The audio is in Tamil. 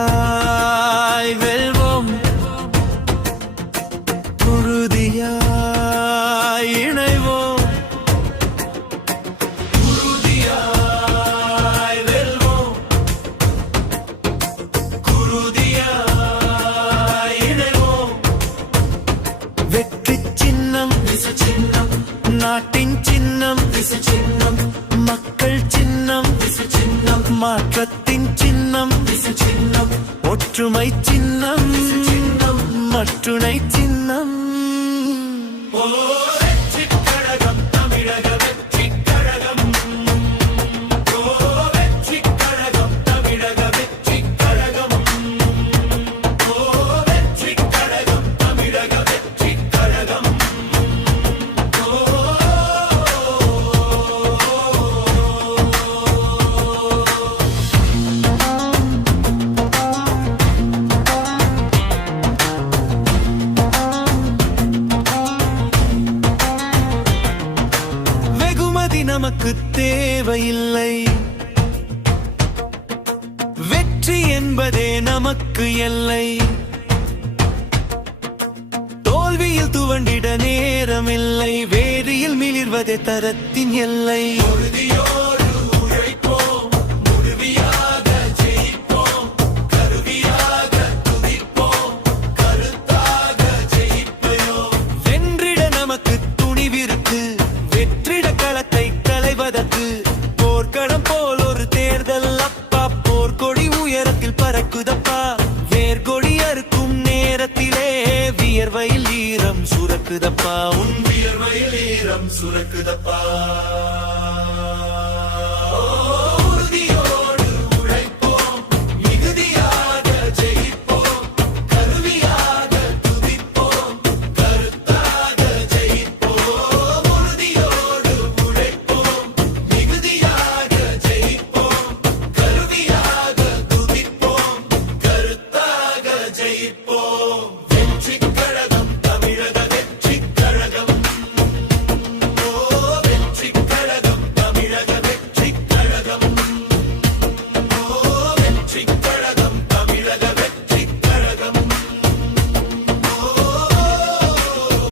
உறுதியாய் வெல்வோம், உறுதியாய் இணைவோம், உறுதியாய் வெல்வோம், உறுதியாய் இணைவோம். வெற்றி சின்னம் சின்னம், நாட்டின் சின்னம் சின்னம், மக்கள் சின்னம் சின்னம், மாற்றத்தின் சின்னம் சின்னம், ஒற்றுமை சின்னம் சின்னம், மற்றுணை சின்னம். வெற்றிக் கழகம் தமிழக வெற்றிக் கழகம், வெற்றிக் கழகம் தமிழக வெற்றிக் கழகம், வெற்றிக் கழகம் தமிழக வெற்றிக் கழகம். நமக்கு தேவையில்லை, வெற்றி என்பதே நமக்கு எல்லை. தோல்வியில் துவண்டிட நேரமில்லை, வேரியில் மிளிர்வதே தரத்தின் எல்லை. போர்க்களம் போல் ஒரு தேர்தல் அப்பா, போர்க்கொடி உயரத்தில் பறக்குதப்பா. வேர்கொடி அறுக்கும் நேரத்திலே வியர்வையில் ஈரம் சுரக்குதப்பா, உன் வியர்வையில் ஈரம் சுரக்குதப்பா.